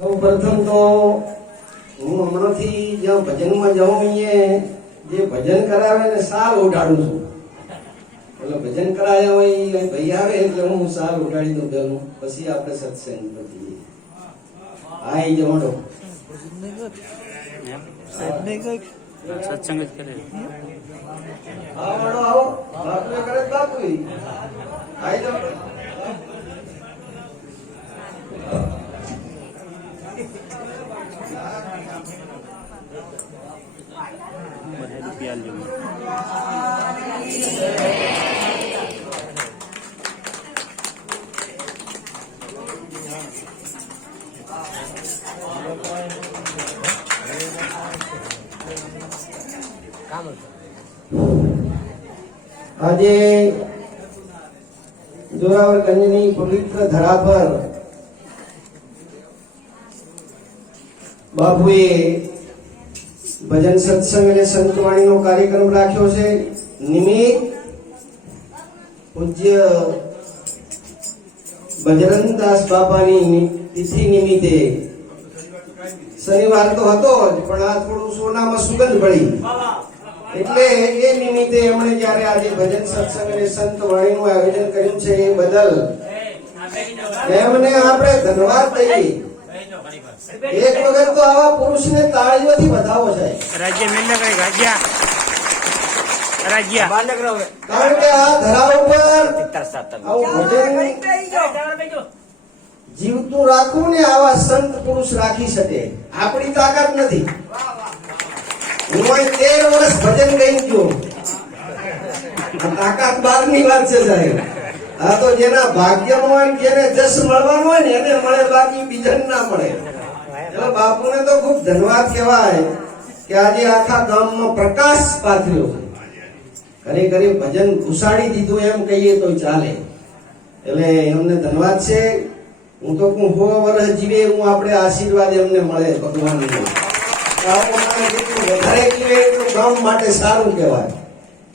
સૌપ્રથમ તો હું હમણાંથી જ્યાં ભજનમાં જાઉં અહીંયા જે ભજન કરાવે ને સાલ ઉડાડું છું. એટલે ભજન કરાયા હોય એ ભાઈ આવે એટલે હું સાલ ઉડાડી દઉં પેલું, પછી આપણે સત્સંગ પછી હા એ જમાડો સત્સંગ જ કરે. હા માડો આવો બાપુ કરે બાપુ આઈ જાઓ. બધા પ્યાલ જેવું આજે જોરાવરગંજની પવિત્ર ધરા પર બાપુએ ભજન સત્સંગ અને સંતવાણીનો કાર્યક્રમ રાખ્યો છે. નિમિત્ત પૂજ્ય બજરંગદાસ બાપાની તિથિ નિમિત્તે શનિવાર તો હતો જ, પણ આ થોડું સોનામાં સુગંધ પડી એટલે એ નિમિત્તે એમણે જયારે આજે ભજન સત્સંગ અને સંતવાણીનું આયોજન કર્યું છે એ બદલ એમને આપણે ધન્યવાદ દઈએ. એક વખત તો આવા પુરુષને તાળીઓથી વધાવો છે. રાજ્ય મેલ્લા કઈ રાજ્ય કારણ કે આ ધરા ઉપર આવું ભજન જીવતું રાખવું ને આવા સંત પુરુષ રાખી શકે. આપણી તાકાત નથી. હું 13 વર્ષ ભજન ગઈ ગયો. તાકાત બહારની વાત છે સાહેબ. આ તો જેના ભાગ્યમાં હોય જેને જસ મળવાનું હોય ને એને મળે, બાકી બીજાને ના મળે. એટલે બાપુને તો ખૂબ ધન્યવાદ કહેવાય કે આજે આખા ગામમાં પ્રકાશ પાથર્યો છે. ખરેખર ભજન ઘુસાડી દીધું એમ કહીએ તો ચાલે. એટલે એમને ધન્યવાદ છે. હું તો 100 વર્ષ જીવે હું આપણે આશીર્વાદ એમને મળે ભગવાનનો. વધારે જીવે એટલું ગામ માટે સારું કહેવાય.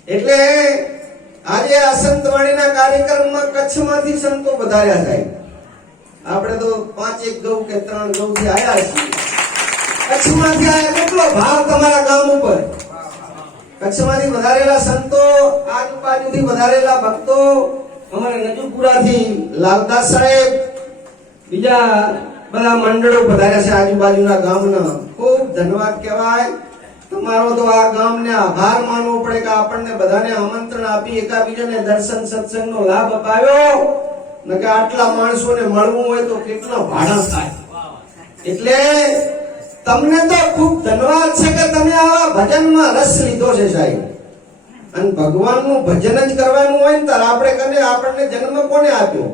એટલે આજે આ સંતવાણીના કાર્યક્રમમાં કચ્છમાંથી સંતો વધાર્યા થાય. આપણે તો 5 ગૌ કે 3 ગૌ થી આવ્યા છીએ. કચ્છમાંથી આયા કેટલો ભાવ તમારા ગામ ઉપર. કચ્છમાંથી વધારેલા સંતો, આજુબાજુથી વધારેલા ભક્તો, અમારે નજુપુરાથી લાલદાસ સાહેબ, બીજા બધા મંડળો વધાર્યા છે આજુબાજુના ગામના. ખૂબ ધન્યવાદ કહેવાય તમારો. તો આ ગામને આભાર માનવો પડે કે આપણને બધાને આમંત્રણ આપી એકાબીજાને દર્શન સત્સંગનો લાભ અપાવ્યો. ને કે આટલા માણસોને મળવું હોય તો કેટલા ભાડા થાય. એટલે તમને તો ખૂબ ધન્યવાદ છે કે તમે આવા ભજનમાં રસ લીધો છે સાહેબ. અને ભગવાનનું ભજન જ કરવાનું હોય ને ત્યારે આપણે કને આપણને જન્મ કોને આપ્યો?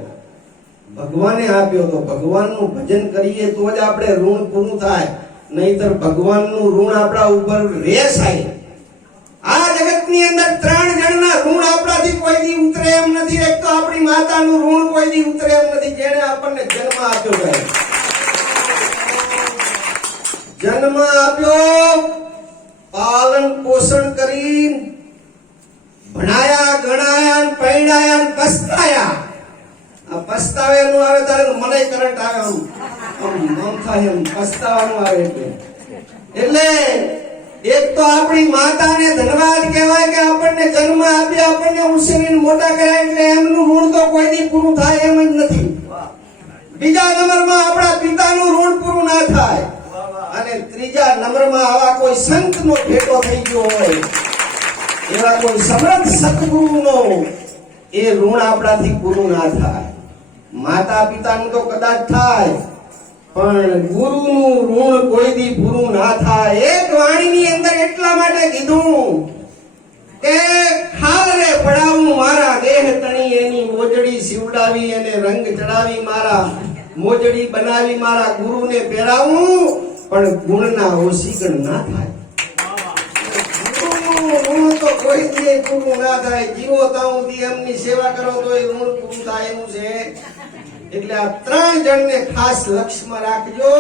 ભગવાને આપ્યો. તો ભગવાનનું ભજન કરીએ તો જ આપણે ઋણ પૂરું થાય, નહીતર ભગવાનનું ઋણ આપણા ઉપર રહે સાહેબ. આ જગતની અંદર 3 જણના ઋણ આપણાથી કોઈ દી ઉતરે એમ નથી. એક તો આપણી માતાનું ઋણ કોઈ દી ઉતરે એમ નથી, જેણે આપણને જન્મ આપ્યો સાહેબ. જન્મ આપ્યો, પાલન પોષણ કરી, ભણાયા, ગણાયા, પૈણાયા, પસ્તાયા. આ પસ્તાવેલું આવે ત્યારે મને કરંટ આવે, આમ થાય, એમ પસ્તાવાનું આવે. એટલે એક તો આપણી માતાને ધન્યવાદ કહેવાય કે આપણને જન્મ આપ્યો, આપણને ઉછેરીને મોટા કર્યા. એટલે એમનું ઋણ તો કોઈ દી પૂરું થાય એમ જ નથી. બીજા નંબરમાં આપણા પિતાનું ઋણ પૂરું ના થાય. અને ત્રીજા નંબરમાં આવા કોઈ સંતનો ભેટો થઈ ગયો હોય, એવા કોઈ સમર્થ સદગુરુનો એ ઋણ આપણાથી પૂરું ના થાય. માતા પિતાનું તો કદાચ થાય, પણ ગુરુનું ઋણ કોઈ દી પૂરું ના થાય. એક વાણીની અંદર એટલા માટે કીધું કે ખાલ રે પડાવું મારા દેહ તણી, એની મોજડી સીવડાવી અને રંગ ચડાવી મારા મોજડી બનાવી મારા ગુરુને પહેરાવું, પણ ગુણના ઓસીકણ ના થાય. ગુરુનું ઋણ તો કોઈ દી પૂરું ના થાય. જીવો ત્યાં સુધી એમની સેવા કરો તો એ ઋણ પૂરું થાય એવું છે. એટલે આ 3 જણને ખાસ લક્ષ્યમાં રાખજો.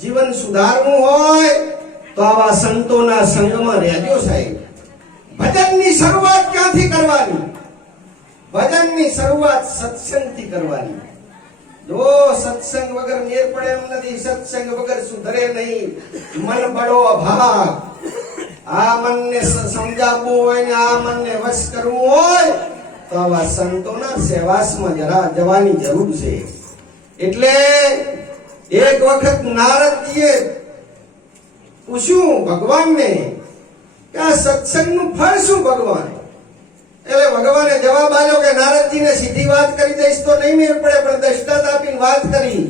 જીવન સુધારવું હોય તો આવા સંતોના સંગમાં રહેજો સાહેબ. ભજનની શરૂઆત ક્યાંથી કરવાની? ભજનની શરૂઆત સત્સંગથી કરવાની. જો સત્સંગ વગર મેર પડે એમ નથી. સત્સંગ વગર સુધરે નહીં. મન બળો અભાગ. આ મનને સમજાવવું હોય ને આ મનને વશ કરવું હોય તો આવા સંતોના સેવાસમાં જરા જવાની જરૂર છે. એટલે એક વખત નારદજીએ પૂછ્યું ભગવાનને કે આ સત્સંગનું ફળ શું ભગવાન? એટલે ભગવાને જવાબ આપ્યો કે નારદજીને સીધી વાત કરી દઈશ તો નહીં મેળ પડે, પણ દ્રષ્ટાંત આપીને વાત કરી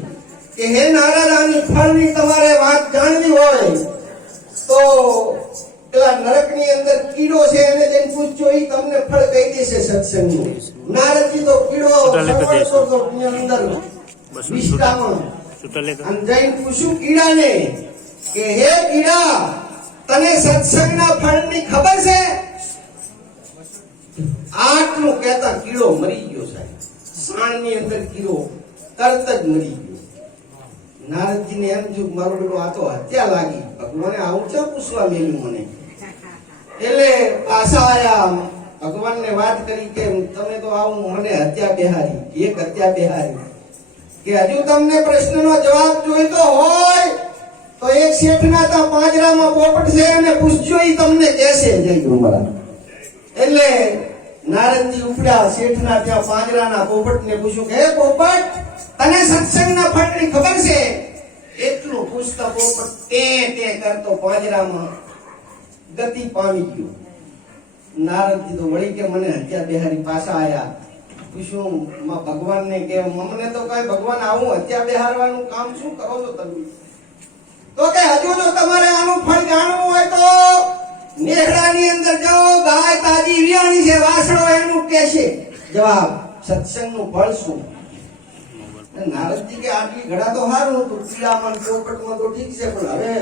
કે હે નારદ, આની ફળની તમારે વાત જાણવી હોય તો પેલા નરકની અંદર કીડો છે એને જઈને પૂછજો, ઈ તમને ફળ કહી દેશે સત્સંગનું. નારદજી તો કીડો સવારતો તો એની અંદર વિષ્ટામાં અને જઈને પૂછ્યું કીડાને કે હે કીડા, તને સત્સંગના ફળની ખબર છે? આટલું કહેતા કીડો મરી ગયો. સાહેબ, સાણની અંદર કીડો તરત જ મરી ગયો. નારદજીને એમ થયું મારો બેટો આ તો હત્યા લાગી. ભગવાને આવું ક્યાં પૂછવા મેલ્યું મને? એટલે પાછા આયા ભગવાનને વાત કરી કે તમે તો આવું મને હત્યા બેહારી, એક હત્યા બેહારી, કે હજુ તમને પ્રશ્નનો જવાબ જોઈતો હોય તો એક શેઠના ત્યાં પાંજરામાં પોપટ છે અને પૂછજો, ઈ તમને કહેશે. જય ગુરુ મહારાજ. એટલે નારદજી ઉપડ્યા શેઠના ત્યાં પાંજરાના પોપટને પૂછ્યું કે હે પોપટ, તને સત્સંગના ફળની ખબર છે? એટલું પૂછતા પોપટ તે કરતો પાંજરામાં ગતિ પામી ગયો. નારદજી તો વળી કે મને હત્યા બેહારી પાછા આયા. પૂછ્યું ભગવાનને કે મને તો કઈ ભગવાન આવું હત્યા બેહારવાનું કામ શું કરો છો તમે? તો કે હજુ જો તમારે આનું ફળ જાણવું હોય તો નેહડાની અંદર જાઓ, ગાય તાજી વિયાણી છે, વાસળો એનું કહેશે જવાબ. સત્સંગનું ફળ શું? નારદજી કે આટલી ઘડા તો સારું હતું, કીડામાં પોપટમાં તો ઠીક છે, પણ હવે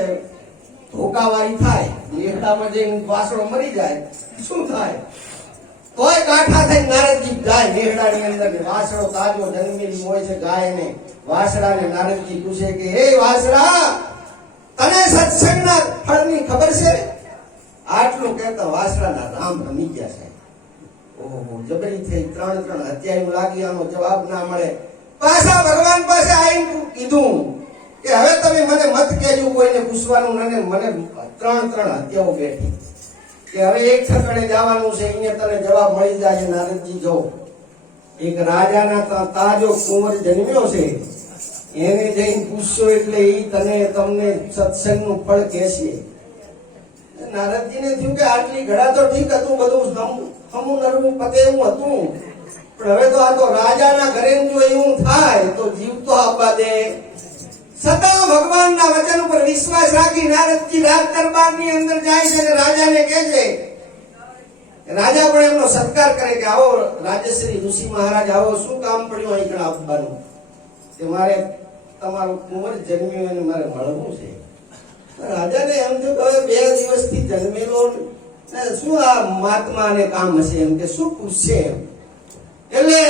ધોકાવાળી થાય, નેહડામાં જઈને વાસળો મરી જાય શું થાય? તોય કાઠા થઈને નારદજી ગાય નેહડાની અંદર વાસળો તાજો જન્મેલી હોય છે ગાયને વાસળાને નારદજી પૂછે કે હે વાસળા, તને સત્સંગના ફળની ખબર છે? આટલું કહેતા વાસળાના રામ રમી ગયા છે. ઓહો, જબરી થઈ. ત્રણ હત્યાયું લાગી, આનો જવાબ ના મળે. પાછા ભગવાન પાસે આવીને કીધું કે હવે તમે મને મત કહેજો, કોઈને પૂછવાનું નથી. મને ત્રણ હત્યાઓ બેઠી કે હવે એક ઠકાણે જવાનું છે, અહીંયા તને જવાબ મળી જાય. નારદજી જો એક રાજાના તાજો કુંવર જન્મ્યો છે, એને જઈને પૂછશો એટલે ઈ તમને સત્સંગનું ફળ કહેશે. નારદજીને થયું કે આટલી ઘડા તો ઠીક હતું, બધું હમું નરવું પતે એવું હતું, પણ હવે તો આ તો રાજાના ઘરે જો એવું થાય તો જીવ તો આપવા દે. છતાં ભગવાનના વચન ઉપર વિશ્વાસ રાખી નારદજી રાજ દરબારની અંદર જાય છે અને રાજાને કહે છે. રાજા પણ એમનો સત્કાર કરે કે આવો રાજશ્રી ઋષિ મહારાજ, આવો શું કામ પડ્યું અહીં કણા આપવાનું? કે મારે તમારો કુંવર જન્મ્યો અને મારે મળવું છે. રાજાને એમ થયું કે હવે 2 દિવસથી જન્મેલો શું આ મહાત્માને કામ હશે, એમ કે શું પૂછશે એમ. એટલે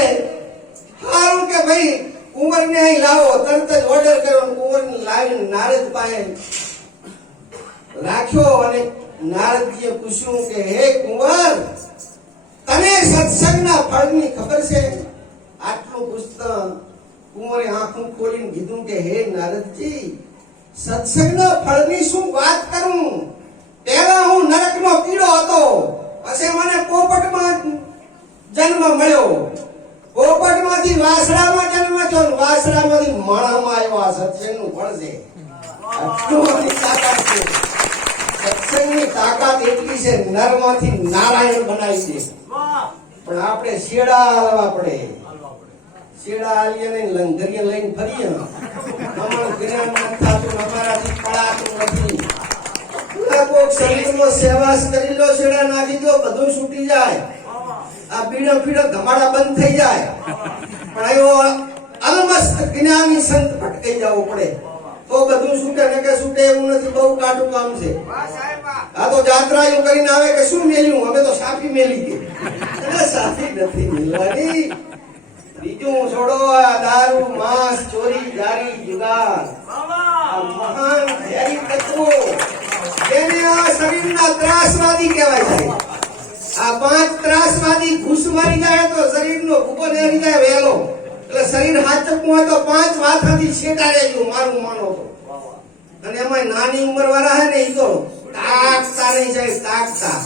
સારું કે ભાઈ કુંવરને અહીં લાવો, તરત જ ઓર્ડર કર્યો, કુંવરને લાવીને નારદ પાસે રાખ્યો અને નારદજીએ પૂછ્યું કે હે કુંવર, તને સત્સંગના ફળની ખબર છે? આટલું પૂછતા કુંવરે આંખો ખોલીને કીધું કે હે નારદજી, સત્સંગના ફળની શું વાત કરું? પહેલા હું નરકનો કીડો હતો, પછી મને પોપટમાં જન્મ મળ્યો, પોપટમાંથી વાસળામાં જન્મ થયો, વાસળામાંથી માણામાં આવ્યો. આ સત્સંગનું ફળ છે. આટલું બધી તાકાત છે. સત્સંગની તાકાત એટલી છે, નરમાંથી નારાયણ બનાવી દે. પણ આપણે શેડા હાલવા પડે. શેડા હાલીએ ને લંગરીએ લઈને ફરીએ, અમારું જ્ઞાન નથી થતું, અમારાથી પડાતું નથી. કોક શરીરનો સેવાસ કરી લો, શેડા નાખી દો, બધું છૂટી જાય. આ પીડો ધમાડા બંધ થઈ જાય. પણ એવો અલમસ્ત જ્ઞાની સંત ભટકાઈ જવું પડે તો બધું છૂટે ને કે છૂટે એવું નથી. બહુ કાઢું કામ છે. આ તો જાત્રા એવું કરીને આવે કે શું મેલ્યું, અમે તો સાફી મેલી ગઈ. સાફી નથી મેલવાની. બીજું છોડો, આ દારૂ, માંસ, ચોરી, જારી, જુગાર, આ મહાન ઝેરી તત્વો, તેને આ શરીરના ત્રાસવાદી કહેવાય છે. આ 5 ત્રાસવાદી ઘૂસ મારી જાય તો શરીરનો ભૂકો નેરી જાય વહેલો. એટલે શરીર હાચકવું હોય તો 5 વાથાથી છેટા રહેજો, મારું માનો તો. અને એમાં નાની ઉંમર વાળા હે ને ઈ તો તાકતા નહીં જાય, તાકતા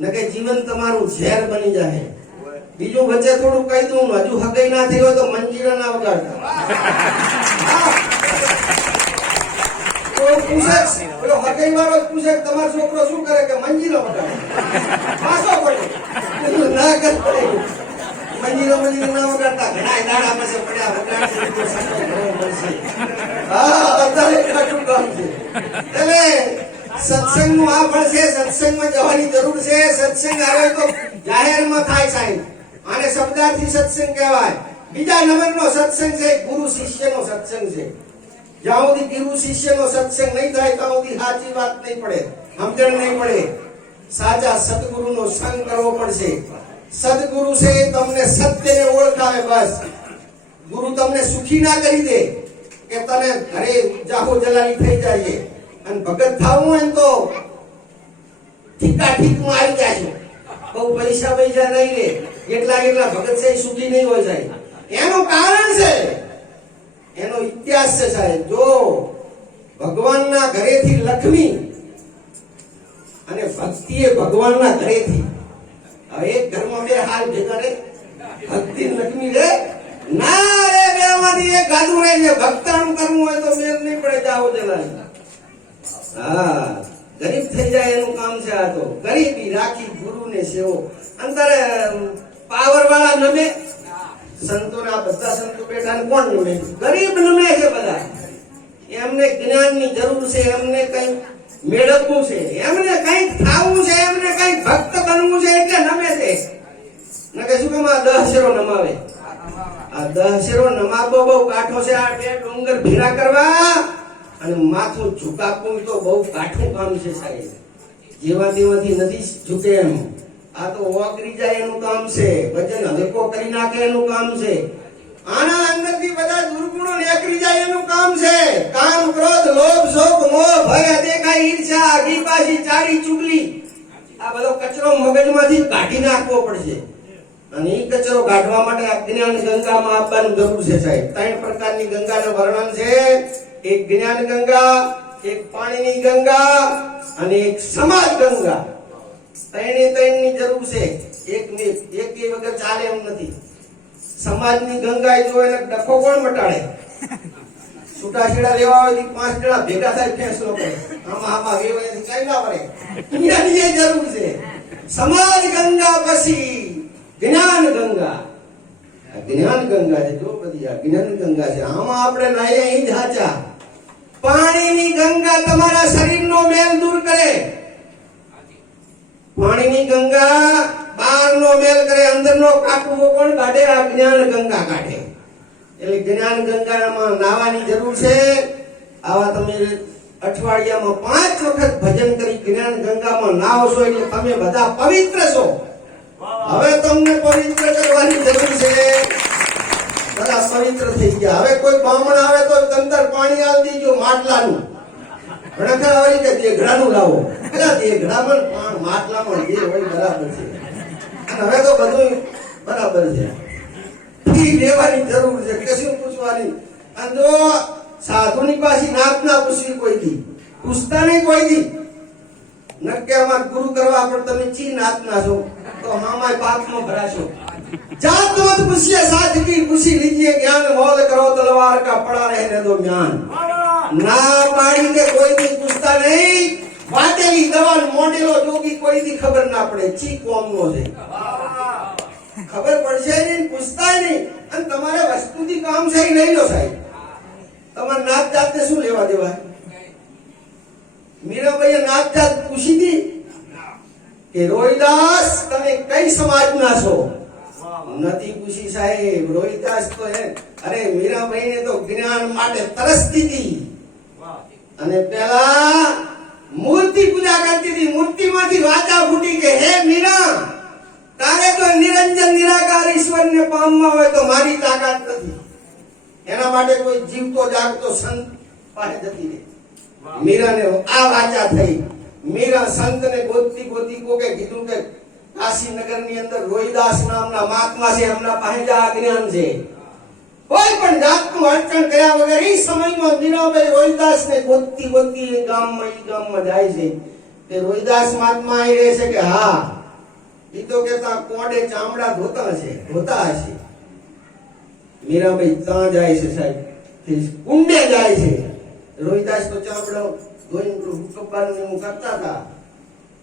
નકે જીવન તમારું ઝેર બની જાય. બીજું વચ્ચે થોડું કહી દઉં, હજુ હગાઈ ના થઈ હોય તો મંજીરા ના વગાડતા. તો પૂછે પેલો હગાઈ વાળો પૂછે કે તમારો છોકરો શું કરે, કે મંજીરો વગાડે. પાછો પડે ના કરતો મંજીરો ના વગાડતા. ઘણા દાડા પાસે પડ્યા વગાડશે તો સંતો ઘણો મળશે. હા, અત્યારે કાઠું કામ છે. એટલે સત્સંગનું આ ફળ છે, સત્સંગમાં જવાની જરૂર છે. સત્સંગ આવે તો જાહેરમાં થાય સાહેબ, આને શબ્દાર્થી સત્સંગ કહેવાય. બીજા નંબરનો સત્સંગ છે ગુરુ શિષ્યનો સત્સંગ છે. જ્યાં સુધી ગુરુ શિષ્યનો સત્સંગ નહીં થાય ત્યાં સુધી સાચી વાત નહીં પડે, સમજણ નહીં પડે. સાચા સદગુરુનો સંગ કરવો પડશે. સદગુરુ છે તમને સત્યને ઓળખાવે. બસ ગુરુ તમને સુખી ના કરી દે કે તને ઘરે જાહો જલાલી થઈ જાય. અને ભગત થવું હોય ને તો ઠીકા ઠીકમાં આવી જાય. બહુ પૈસા નહીં લે, એટલા ભગત છે સુખી નહીં હોય જાય. એનું કારણ છે, એનો ઇતિહાસ છે સાહેબ. જો ભગવાનના ઘરેથી લક્ષ્મી અને ભક્તિ એ ભગવાનના ઘરેથી, હવે એક ઘરમાં બે હાલ ભેગા રે, ભક્તિ લક્ષ્મી રે ના રે, બેમાંથી એક ગાદું રે છે. ભક્તાનું કરવું હોય તો મેળ નહીં પડે, જાઓ જલાલી. હા, ગરીબ થઈ જાય એનું કામ છે આ તો. ગરીબી રાખી ગુરુને સેવો. અંતરે પાવર વાળા નમે, સંતોના બધા સંતો બેઠા ને કોણ નમે? ગરીબ નમે છે બધા. એમને જ્ઞાનની જરૂર છે, એમને કઈ મેળવવું છે, એમને કઈક થાવું છે, એમને કઈક ભક્ત બનવું છે એટલે નમે છે. નકે શું કામ આ 10 શેરો નમાવે? આ 10 શેરો નમાવો બહુ કાઠો છે. આ 2 ડુંગર ભેરા કરવા અને માથું ઝુકાવવું તો બહુ કાઠું કામ છે સાહેબ. જેવા તેવાથી નથી ઝૂકે એમ. આ તો ઓગરી જાય એનું કામ છે, વજન હલકો કરી નાખે એનું કામ છે. આના અંદરથી બધા દુર્ગુણો નીકળી જાય એનું કામ છે. કામ, ક્રોધ, લોભ, શોક, મોહ, ભય, અદેખાઈ, ઈર્ષ્યા, આગી પાછી, ચાડી, ચુગલી, આ બધો કચરો મગજમાંથી કાઢી નાખવો પડશે. અને એ કચરો કાઢવા માટે આ જ્ઞાન ગંગામાં આપવાનું જરૂર છે સાહેબ. 3 પ્રકારની ગંગાનું વર્ણન છે. એક જ્ઞાન ગંગા, એક પાણીની ગંગા અને એક સમાજ ગંગા. 3ની જરૂર છે. એક વગર ચાલે એમ નથી. સમાજની ગંગા જો એને ડખો કોણ મટાડે? છૂટાછેડા લેવા હોય 5 જણા ભેગા થાય ફેંસલો કરે. આમાં વેવાયથી કઈ ના પડે. એની એ જરૂર છે. સમાજ ગંગા પછી જ્ઞાન ગંગા. જ્ઞાન ગંગા છે. જો બધી આ જ્ઞાન ગંગા છે. આમાં આપણે નાઈએ અહીં જ હાચા. પાણીની ગંગા તમારા શરીરનો મેલ દૂર કરે. પાણીની ગંગા બહારનો મેલ કરે, અંદરનો કાટવો કોણ કાઢે? આ જ્ઞાન ગંગા કાઢે. એટલે જ્ઞાન ગંગામાં નાવાની જરૂર છે. આવા તમે અઠવાડિયામાં 5 વખત ભજન કરી જ્ઞાન ગંગામાં નાવો છો એટલે તમે બધા પવિત્ર છો. હવે તમને પવિત્ર કરવાની જરૂર છે. બધા પવિત્ર થઈ ગયા. હવે કોઈ બ્રાહ્મણ આવે તો તંતર પાણી આલ દીજો માટલાનું. ભણખા આવી કે દેઘડાનું લાવો. એટલે દેઘડામાં માટલામાં જે હોય બરાબર છે. અને હવે તો બધું બરાબર છે. ફી લેવાની જરૂર છે, કશું પૂછવાની. અને જો સાધુની પાસે નાત ના પૂછવી કોઈ દી, પૂછતા નહીં કોઈ દી. નક્કે અમાર ગુરુ કરવા પણ તમે ચી નાત ના છો તો હામાય પાપમાં ભરાશો. જાત મત પૂછીએ સાધકી, પૂછી લીજીએ જ્ઞાન. મોલ કરો તલવાર કા પડા રહેને દો જ્ઞાન. ના પાડી કે કોઈ દી પૂછતા નહીં. વાટેલી દવાન મોડેલો જોગી કોઈ દી ખબર ના પડે ચી કોમનો છે. ખબર પડશે નહીં, પૂછતા નહીં. અને તમારે વસ્તુથી કામ છે એ લઈ લો સાહેબ. તમારે નાત જાતને શું લેવા દેવા? મીરાબાઈએ નાત જાત પૂછી હતી કે રોહિદાસ તમે કઈ સમાજના છો? નથી પૂછી સાહેબ. રોહિદાસ તો અરે મીરાબાઈ ને તો જ્ઞાન માટે તરસતી હતી. અને પેલા મૂર્તિ પૂજા કરતી હતી. મૂર્તિમાંથી વાચા ફૂટી કે હે મીરા, તારે તો નિરંજન નિરાકાર ઈશ્વરને પામવા હોય તો મારી તાકાત નથી. એના માટે કોઈ જીવતો જાગતો સંત પાસે જતી રહે. મીરાને આ વાચા થઈ. મીરા સંતને ગોતતી ગોતી કોકે કીધું કે કાશીનગરની અંદર રોહિદાસ નામના મહાત્મા છે, એમના પાસે જ આ જ્ઞાન છે. કોઈ પણ જાતનું અડચણ કર્યા વગર એ સમયમાં મીરાબાઈ રોહિદાસને ગોતતી ગામમાં જાય છે. તે રોહિદાસ મહાત્મા અહીં રહે છે કે હા ઈ તો કેતા કોડે ચામડા ધોતા હશે. મીરાબાઈ ત્યાં જાય છે સાહેબ, કુંડે જાય છે. રોહિદાસ તો ચામડો ધોઈને હુકમબાનું એવું કરતા હતા.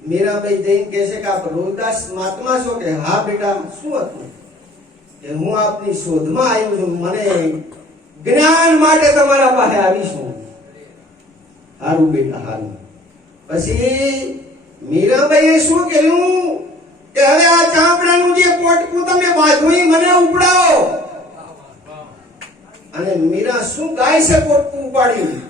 મીરાબાઈ જઈને કહે છે કે આપ રોહિદાસ મહાત્મા છો કે હા બેટા શું હતું કે હું આપની શોધમાં આવ્યો છું, મને જ્ઞાન માટે તમારા પાસે આવી છું. હારું બેટા હારું. પછી મીરાબાઈએ શું કર્યું કે હવે આ ચામડાનું જે પોટકું તમે બાંધ્યું ઈ મને ઉપડાવો. અને મીરા શું ગાય છે પોટકું ઉપાડ્યું?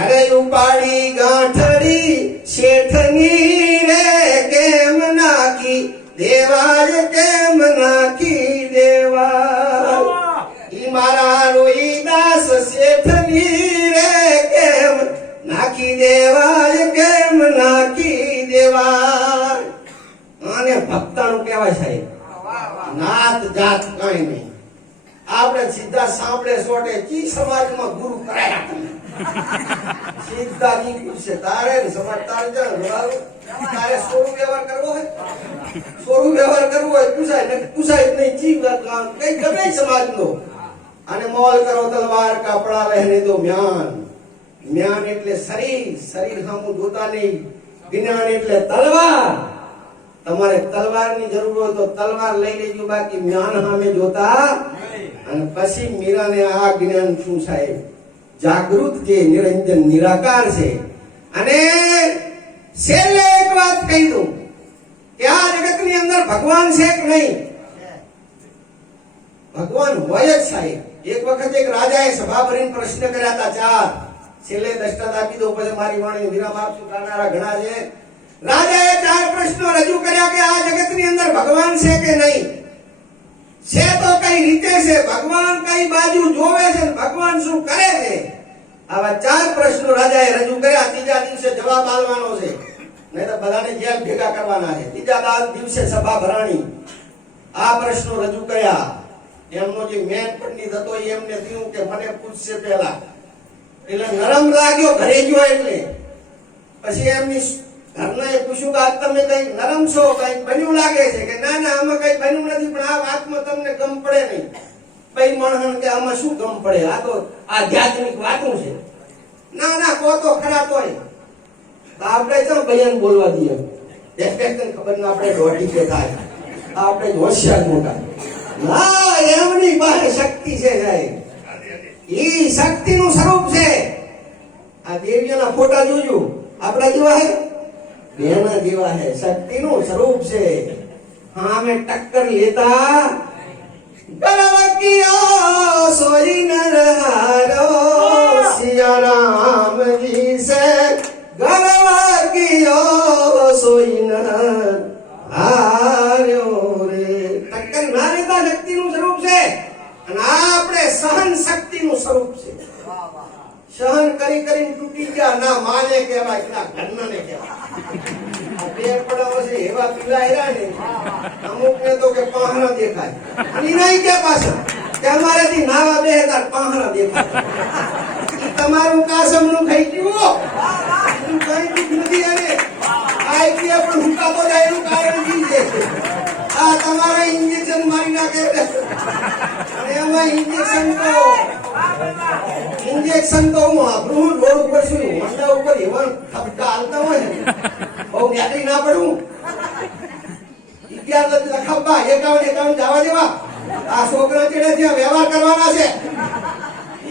અરે ઉપાડી ગાંઠડી શેઠની રે કેમ નાખી દેવાજ કેમ નાખી દેવા. ઈ મારા રોહિદાસ શેઠની રે કેમ નાખી દેવાજ કેમ નાખી દેવા. આને ભક્તાનું કહેવાય સાહેબ. નાત જાત કઈ નહીં. આપણે સીધા સાંભળે સોટે કી સમાજમાં ગુરુ કરાયા તમે સીધા ની પૂછે તારે ને સમાજ તારે તારે સોરું વ્યવહાર કરવો હોય પૂછાય નહીં ચી કઈ ગમે સમાજનો. અને મોલ કરો તલવાર કપડા રહેને દો જ્ઞાન એટલે શરીર સામું જોતા નહીં. જ્ઞાન એટલે તલવાર. તમારે તલવારની જરૂર હોય તો તલવાર લઈ લેજો, બાકી જ્ઞાન સામે જોતા. અને પછી મીરાને આ જ્ઞાન શું સાહેબ? જાગૃત જે નિરંજન નિરાકાર છે. અને છેલ્લે એક વાત કહી દઉં કે આ જગતની અંદર ભગવાન છે કે નહીં? ભગવાન હોય જ સાહેબ. એક વખત એક રાજાએ સભા ભરીને પ્રશ્ન કર્યા હતા 4. છેલ્લે દષ્ટાત આપી દો પછી મારી વાણી વિરામ આપશું, ગાનારા ઘણા છે. રાજાએ 4 પ્રશ્નો રજૂ કર્યા કે આ જગતની અંદર ભગવાન છે કે નહીં? છે તો કઈ રીતે છે? ભગવાન કઈ બાજુ જોવે છે? ભગવાન શું કરે છે? આવા 4 પ્રશ્નો રાજાએ રજૂ કર્યા. ત્રીજા દિવસે જવાબ આપવાનો છે, નહીં તો બધાને જેલ ભેગા કરવાના છે. ત્રીજા દિવસે સભા ભરાણી. આ પ્રશ્નો રજૂ કર્યા. એમનો જે મેન પંડિત હતો એમને થયું કે મને પૂછશે પહેલા. એટલે નરમ લાગ્યો ઘરે ગયો. એટલે પછી એમની ઘરનાએ પૂછ્યું કે આજ તમે કઈ નરમ છો, કઈ બન્યું લાગે છે? કે ના આમાં કઈ બન્યું નથી, પણ આ વાતમાં તમને ગમ પડે નહીં. ભાઈ મણહણ કે આમાં શું ગમ પડે? આ તો આધ્યાત્મિક વાતો છે. ના કો તો ખરા તોય આપણે તો બયાન બોલવા દઈએ. ખબર ના આપણે દોઢી કે થાય આપણે હોશિયાર મોટા. ના એમની પાસે શક્તિ છે સાહેબ. ઈ શક્તિનું સ્વરૂપ છે. આ દેવીઓના ફોટા જોજો, આપણા જેવા હે એના જેવા હે. શક્તિનું સ્વરૂપ છે. હા અમે ટક્કર લેતા ગરવકિયો સોઈ નરહારો સિયા રામજી સે ગરવકિયો સોઈ નરહારો રે. ટક્કર ના લેતા શક્તિનું સ્વરૂપ છે. અને આ આપણે સહન શક્તિનું સ્વરૂપ છે. સહન કરીને તૂટી ગયા. ના માને કહેવાય ના ઘરનાને કહેવાય. બે પડાવો છે એવા પીલાયરા ને અમુક ને તો કે પહાણા દેખાય. અને નહીં કે પાછા કે અમારેથી નાવા બે તાર પહાણા દેખાય. તમારું કાસમનું ખાઈ ગયું કઈ દુઃખ નથી. અને આ પણ હુકાતો જાય એનું કારણ ઈ છે. આ તમારે ઇન્જેક્શન મારી નાખે. અને એમાં ઇન્જેક્શન તો હું આપણું રોડ ઉપર છું મંડા ઉપર એવા થપકા હાલતા હોય ને બહુ જ્ઞાતી ના પડવું. 11 લખવા 51 જવા દેવા. આ છોકરા ચડે છે વ્યવહાર કરવાના છે.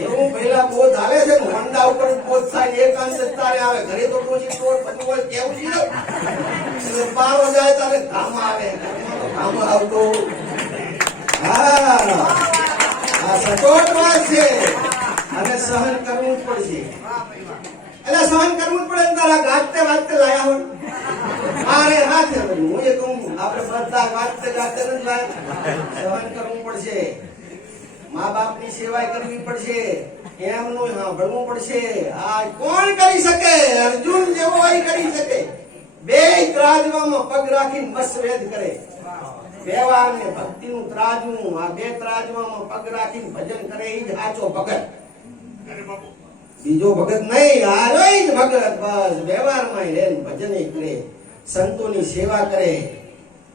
એવું પહેલા બોધ આવે છે મંડા ઉપર બોધ થાય. એક અંશ તારે આવે ઘરે તો ટોચી ટોળ બધું હોય કેવું છે. પારો જાય તારે ધામ આવે. ધામ આવતો હા આ સચોટ વાત છે. અને સહન કરવું જ પડશે. એટલે સહન કરવું જ પડે. તારા ગાતે વાતે લાયા હોય મારે હાથે હું એ કહું આપણે બધા વાતે ગાતે નથી લાયા. સહન કરવું પડશે. મા બાપની સેવા કરવી પડશે. એમનું સાંભળવું પડશે. આ કોણ કરી શકે? અર્જુન જેવો કરી શકે. બે ત્રાજવામાં પગ રાખીને બસ વેદ કરે. વ્યવહાર ને ભક્તિનું ત્રાજવું, આ બે ત્રાજવામાં પગ રાખીને ભજન કરે એ જ સાચો ભગત. બીજો ભગત નહીં, આ જ ભગત. બસ વ્યવહારમાં રહે ને ભજન કરે, સંતોની સેવા કરે.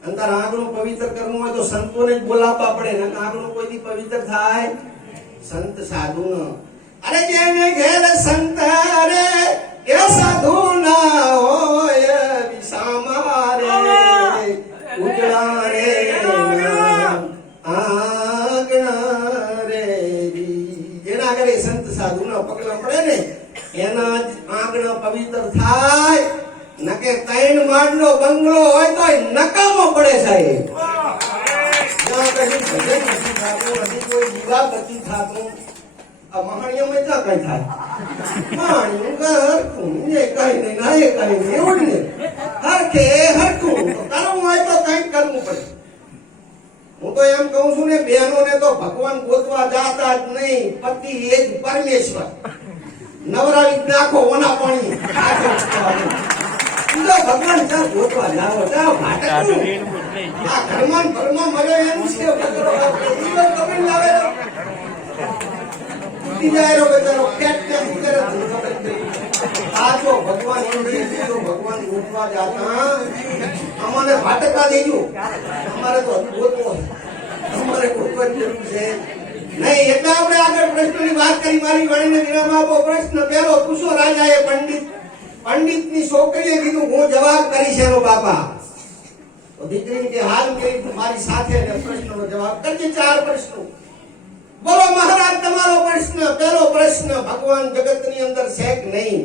અંતર આંગણું પવિત્ર કરવું હોય તો સંતોને જ બોલાવવા પડે ને આંગણું કોઈથી પવિત્ર થાય? સંત સાધુ ન. અરે જેને ઘેર સંત રે એ સાધુ ના હોય વિસામા રે ઉજળા રે આંગણા રે. જેના ઘરે સંત સાધુ ના પગલા પડે ને એના જ આંગણા પવિત્ર થાય. નકે ત્રણ માળનો બંગલો હોય તો નકામો પડે સાહેબ. જ્યાં કદી ભજન નથી થતું, નથી કોઈ દીવા બત્તી થતું, આ મહાણીઓમાં ક્યાં કઈ થાય? મહાણીઓ હરખું એ કઈ નહીં ના એ કઈ નહીં એવું જ ને. હરખે હરખું કરવું હોય તો કઈક કરવું પડે. હું તો એમ કહું છું ને, બહેનોને તો ભગવાન ગોતવા જાતા જ નહીં, પતિ એ જ પરમેશ્વર. નવરાવી નાખો ઓના પાણી ભગવાન ચા ગોતવા જાઓ, ચા ભાટકવું. આ ઘરમાં ઘરમાં મળે એનું છે કબીર લાવે બિચારો બચારો કેટ કેમ કરે. આ જો ભગવાન ભગવાન ગોતવા જાતા અમારે ભાટકવા દેજો. અમારે તો ગોતવો, અમારે ગોતવા જરૂર છે નહીં. એટલે આપણે આગળ પ્રશ્નની વાત કરી. મારી વાણીને વિરામ આપો. પ્રશ્ન પહેલો પૂછો રાજાએ પંડિતની છોકરીએ કીધું હું જવાબ કરીશ એનો બાપા. તો દીકરી કે હાલ મારી સાથે પ્રશ્નનો જવાબ કરજે. 4 પ્રશ્નો બોલો મહારાજ. તમારો પ્રશ્ન પહેલો પ્રશ્ન, ભગવાન જગતની અંદર છે કે નહીં?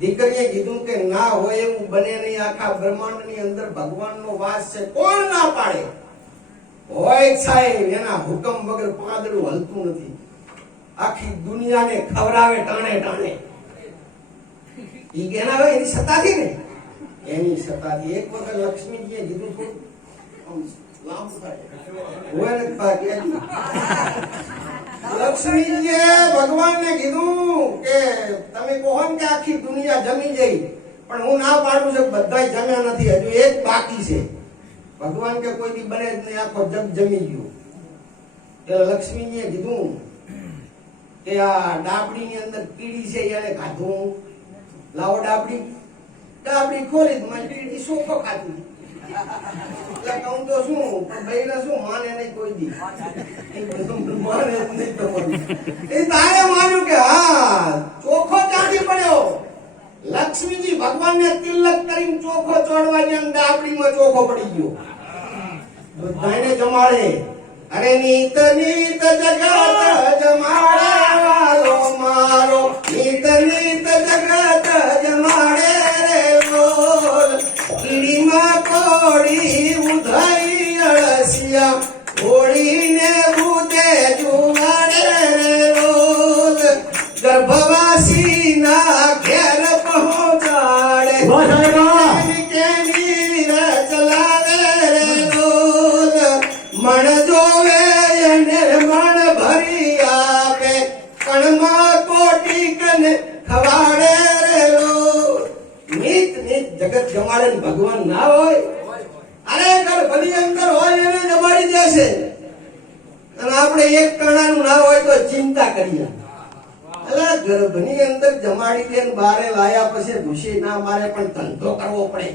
દીકરીએ કીધું કે ના હોય એવું બને નહીં. આખા બ્રહ્માંડની અંદર ભગવાનનો વાસ છે, કોણ ના પાડે? હોય સાહેબ, એના હુકમ વગર પાંદડું હલતું નથી. આખી દુનિયાને ખવરાવે ટાણે ટાણે. ઈ કેના હોય એની સત્તાથી ને, એની સત્તાથી. એક વખત લક્ષ્મીજીએ કીધું છું લક્ષ્મીજીએ ભગવાનને કીધું કે તમે કહો કે આખી દુનિયા જમી જઈ, પણ હું ના પાડું છું બધા જમ્યા નથી, હજુ એક બાકી છે. ભગવાન કે કોઈ દી બને જ નહીં, આખો જગ જમી ગયો. એટલે લક્ષ્મીજીએ કીધું કે આ ડાબડીની અંદર કીડી છે એને ખાધું. લાવો ડાબડી ખોલી મારી કીડી સોખો ખાધી. એટલે કહું તો શું ભાઈ શું માને નહીં કોઈ દી, માને જ નહીં તમારું. એ તારે માન્યું કે હા ચોખ્ખો ચાંદી પડ્યો. લક્ષ્મીજી ભગવાનને તિલક કરીને ચોખ્ખો ચોડવાની ડાબડીમાં ચોખ્ખો પડી ગયો. બધાને જમાડે. અરે નીત નીત જગત જમાડે વાલો મારો, નીત નીત જગત જમાડે રે બોલ. કીડીમાં કોડી ઉધાઈ અળસિયા, ઓળીને બુદે જુવાડે રે બોલ. ગર્ભવાસી ના ઘેર પહોંચાડે, ચલાવે રે બોલ. મણ જોવે એને મણ ભરી આપે, કણમાં કોટી કને ખવાડે રે બોલ. નીત નીત જગત જમાડે ને ભગવાન ના હોય? અરે ગર્ભની અંદર હોય એને જમાડી દેશે. અને આપણે એક કણાનું ના હોય તો ચિંતા કરીએ. એટલે ગર્ભની અંદર જમાડી દે, બારે લાયા પછી ઘૂસી ના મારે, પણ ધંધો કરવો પડે.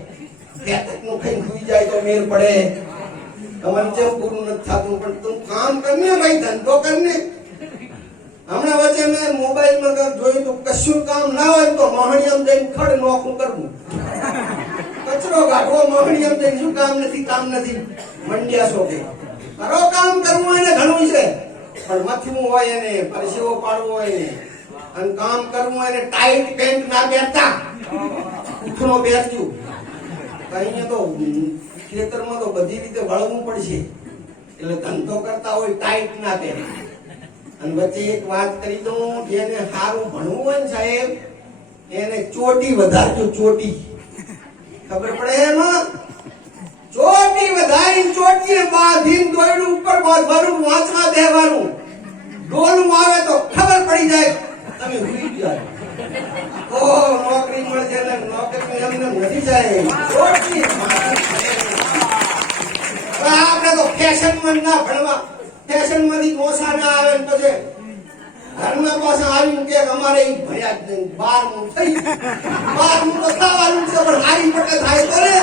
પેટકનું ખાઈ સુઈ જાય તો મેર પડે. તમારે જેમ પૂરું નથી થતું, પણ તું કામ કરને ભાઈ, ધંધો કરને. હમણાં વચ્ચે મેં મોબાઈલમાં જોયું તો કશું કામ ના હોય તો મહાણિયમ જઈને ખડ નોખું કરવું, કચરો કાઢવો. મહાણિયમ જઈને શું કામ નથી મંડ્યા છો કે કરો કામ કરવું એને ઘણું છે, પણ મથવું હોય એને, પરસેવો પાડવો હોય એને, અને કામ કરવું હોય એને ટાઈટ પેન્ટ ના પહેરતા, ઉઠણો પહેરજો. અહીંયા તો ખેતરમાં તો બધી રીતે વળવું પડશે. એટલે ધંધો કરતા હોય ટાઈટ ના પહેરે. અને વચ્ચે એક વાત કરી દઉં, જેને સારું ભણવું હોય ને સાહેબ એને ચોટી વધારજો. ચોટી ખબર પડે એમાં? ચોટી વધારી, ચોટીને બાંધીને દોરડું ઉપર બાંધવાનું, વાંચવા બેહવાનું. ડોલું આવે તો ખબર પડી જાય તમે ભૂલી ગયા. ઓ નોકરી મળશે ને નોકરી એમને નથી જાય. ચોટી આપણે તો ફેશનમાં ના ભણવા, ફેશનમાંથી મોસા ના આવે ને પછી ઘરના પાસે આવીને કે અમારે ઈ ભણ્યા જ નહીં, 12મું થઈ 12મું તો થવાનું છે પણ હારી પટે થાય તો રે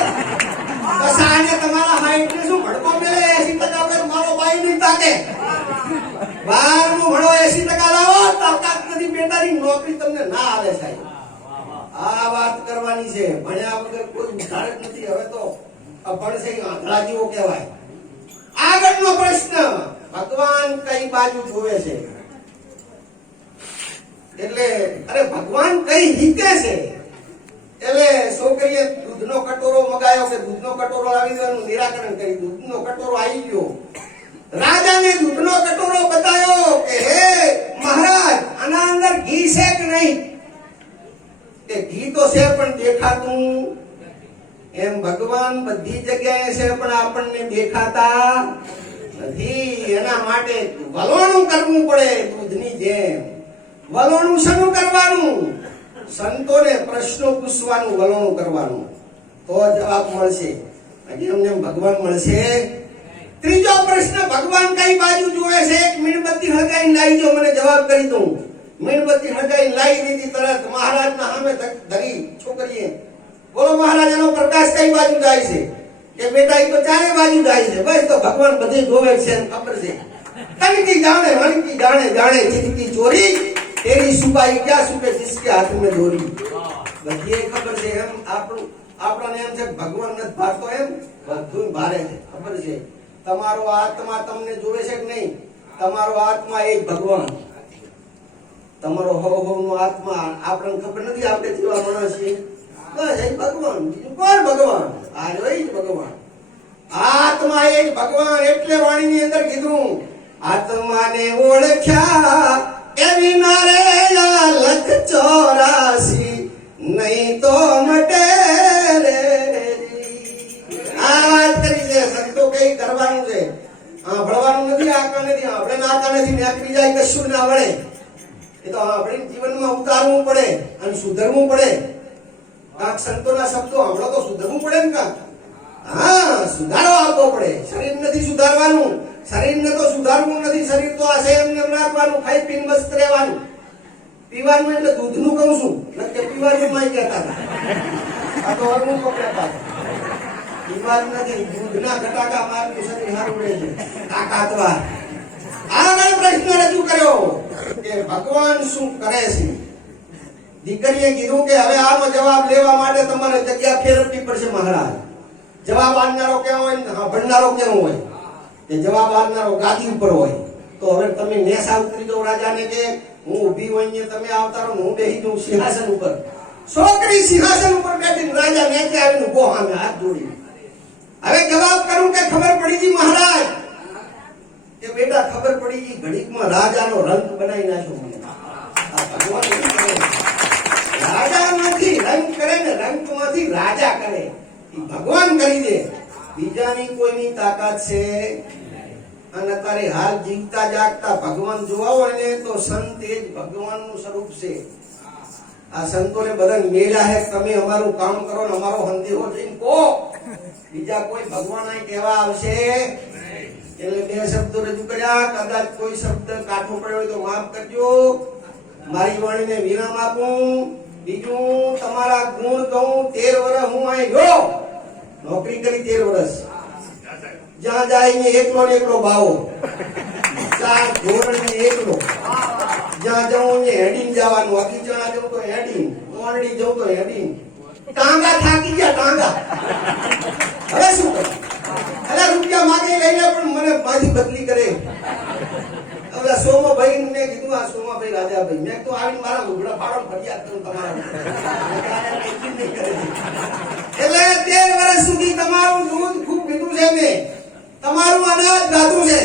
કસા આને તમારા હાઈટ ને શું ભડકો મેલે 80% પર મારો બાઈ નહીં તાકે 12મું ભણો 80% લાવો તાકાત નથી બેટાની નોકરી તમને ના આવે સાહેબ. આ વાત કરવાની છે, ભણ્યા વગર કોઈ ઉધાર જ નથી. હવે તો અભણ છે આંધળા જેવો કહેવાય. આગળનો પ્રશ્ન, ભગવાન કઈ બાજુ જોવે છે? એટલે અરે ભગવાન કઈ રીતે છે? એટલે છોકરીએ દૂધનો કટોરો મગાયો કે દૂધનો કટોરો લાવી દેવાનું નિરાકરણ કરી. દૂધનો કટોરો આવી ગયો, રાજાને દૂધનો કટોરો બતાવ્યો કે હે મહારાજ આના અંદર ઘી છે કે નહીં? કે ઘી તો છે પણ દેખાતું એમ. ભગવાન બધી જગ્યાએ છે પણ આપણને દેખાતા નથી. એના માટે વલોણું કરવું પડે દૂધની જેમ. વલોણું શરૂ કરવાનું, સંતોને પ્રશ્નો પૂછવાનું, વલોણું કરવાનું, તો જવાબ મળશે. એમને ભગવાન મળશે. ત્રીજો પ્રશ્ન, ભગવાન કઈ બાજુ જોવે છે? એક મીણબત્તી હળગાઈને લાવી દો, મને જવાબ કરી દઉં. મીણબત્તી હળગાઈને લાવી દીધી તરત મહારાજના સામે ધરી છોકરીએ. બોલો મહારાજ એનો પ્રકાશ કઈ બાજુ જાય છે? કે બેટા એ તો ચારે બાજુ જાય છે. બસ તો ભગવાન બધે જોવે છે, ખબર છે. તનકી જાણે મનકી જાણે, જાણે જીતકી ચોરી, તેરી સુબાઈ ક્યાં સુકે જિસકે હાથ में દોરી. બધી ખબર છે. એમ આપણને એમ છે ભગવાન નથી ભારતો, એમ બધું ભારે છે. ખબર છે તમારો આત્મા તમને જોવે છે કે નહીં? તમારો આત્મા એ ભગવાન. તમારો હવ નો આત્મા આપણને ખબર નથી. આપણે જેવા માણસ છીએ બસ એ ભગવાન. બીજું કોણ ભગવાન? આ જો એ જ ભગવાન. આત્મા એ જ ભગવાન. એટલે વાણીની અંદર કીધું આત્માને ઓળખ્યા એવી નારે લખ 84 નહીં તો મટે રે. આ વાત કરી છે સંતો. કઈ કરવાનું છે? ભણવાનું નથી, આકા નથી. આપણે નાકા નથી, નાકરી જાય કશું ના વળે. એ તો આપણે જીવનમાં ઉતારવું પડે અને સુધરવું પડે. કાંક સંતોના શબ્દો હમણો તો સુધરવું પડે ને કાંક. હા, સુધારો આપવો પડે. શરીર નથી સુધારવાનું, શરીરને તો સુધારવું નથી. શરીર તો આ છે એમને રાખવાનું, ખાઈ પીને મસ્ત રહેવાનું. પીવાનું એટલે દૂધનું કહું છું, નકે પીવાનું માં કહેતા હતા. આ તો અરનું તો કહેતા હતા. પીવાનું નથી, દૂધના ઘટાકા મારનું શરીર સારું રહે છે, તાકાતવાર. આગળ પ્રશ્ન રજૂ કર્યો કે ભગવાન શું કરે છે? દીકરીએ કીધું કે હવે આનો જવાબ લેવા માટે તમારે જગ્યા ફેરવવી પડશે મહારાજ. જવાબ આપનારો કેવો હોય, ભણનારો કેવો હોય? કે જવાબ આપનારો ગાદી ઉપર હોય. તો હવે તમે નેસા ઉતરી જાઓ રાજાને કે હું ઊભી હોય, તમે આવતા રહો, હું બેસી જાઉં સિંહાસન ઉપર. છોકરી સિંહાસન ઉપર બેઠી, રાજા નીચે આવીને ઉભો સામે હાથ જોડી. હવે જવાબ કરું કે ખબર પડી ગઈ મહારાજ? કે બેટા ખબર પડી ગઈ. ઘડીકમાં રાજાનો રંગ બનાવી નાખ્યો મને. આ ભગવાન રાજામાંથી રંગ કરે ને રંગમાંથી રાજા કરે. ભગવાન કરી દે. બીજાની કોઈની તાકાત છે? અને તારે હાલ જીવતા જાગતા ભગવાન જોવા હોય ને તો સંત એ જ ભગવાનનું સ્વરૂપ છે. આ સંતોને બધા મેળા હે તમે અમારું કામ કરો ને અમારો સંદેહો જઈને કહો. બીજા કોઈ ભગવાન અહીં કહેવા આવશે? એટલે બે શબ્દો રજૂ કર્યા. કદાચ કોઈ શબ્દ કાઠો પડ્યો હોય તો માફ કરજો. મારી વાણીને વિરામ આપું. બીજું તમારા ગુણ કહું. 13 વર્ષ હું અહીં ગયો, નોકરી કરી 13 વર્ષ. જ્યાં જાય એકલો ને એકલો બાવો, 4 ધોરણ ને એકલો. જ્યાં જવું હેડીને જવાનું. અગીચણા જવું તો હેડીને, મોરડી જવું તો હેડીને. ટાંગા થાકી ગયા, ટાંગા. હવે શું કરું? અરે રૂપિયા માગે લઈ લે પણ મને પાછી બદલી કરે. હવે સોમાભાઈ ને કીધું, આ સોમાભાઈ રાજાભાઈ, મેં તો આવીને મારા લુગડા ફાડો ફરિયાદ કરું તમારા. એટલે 13 વર્ષ સુધી તમારું દૂધ ખૂબ પીધું છે મેં, તમારું અનાજ ખાધું છે.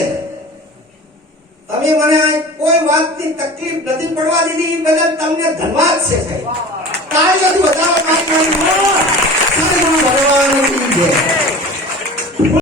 તમે મને કોઈ વાતની તકલીફ નથી પડવા દીધી, બદલ તમને ધન્યવાદ છે સાહેબ. તાળીઓથી વધારો ભગવાન છે.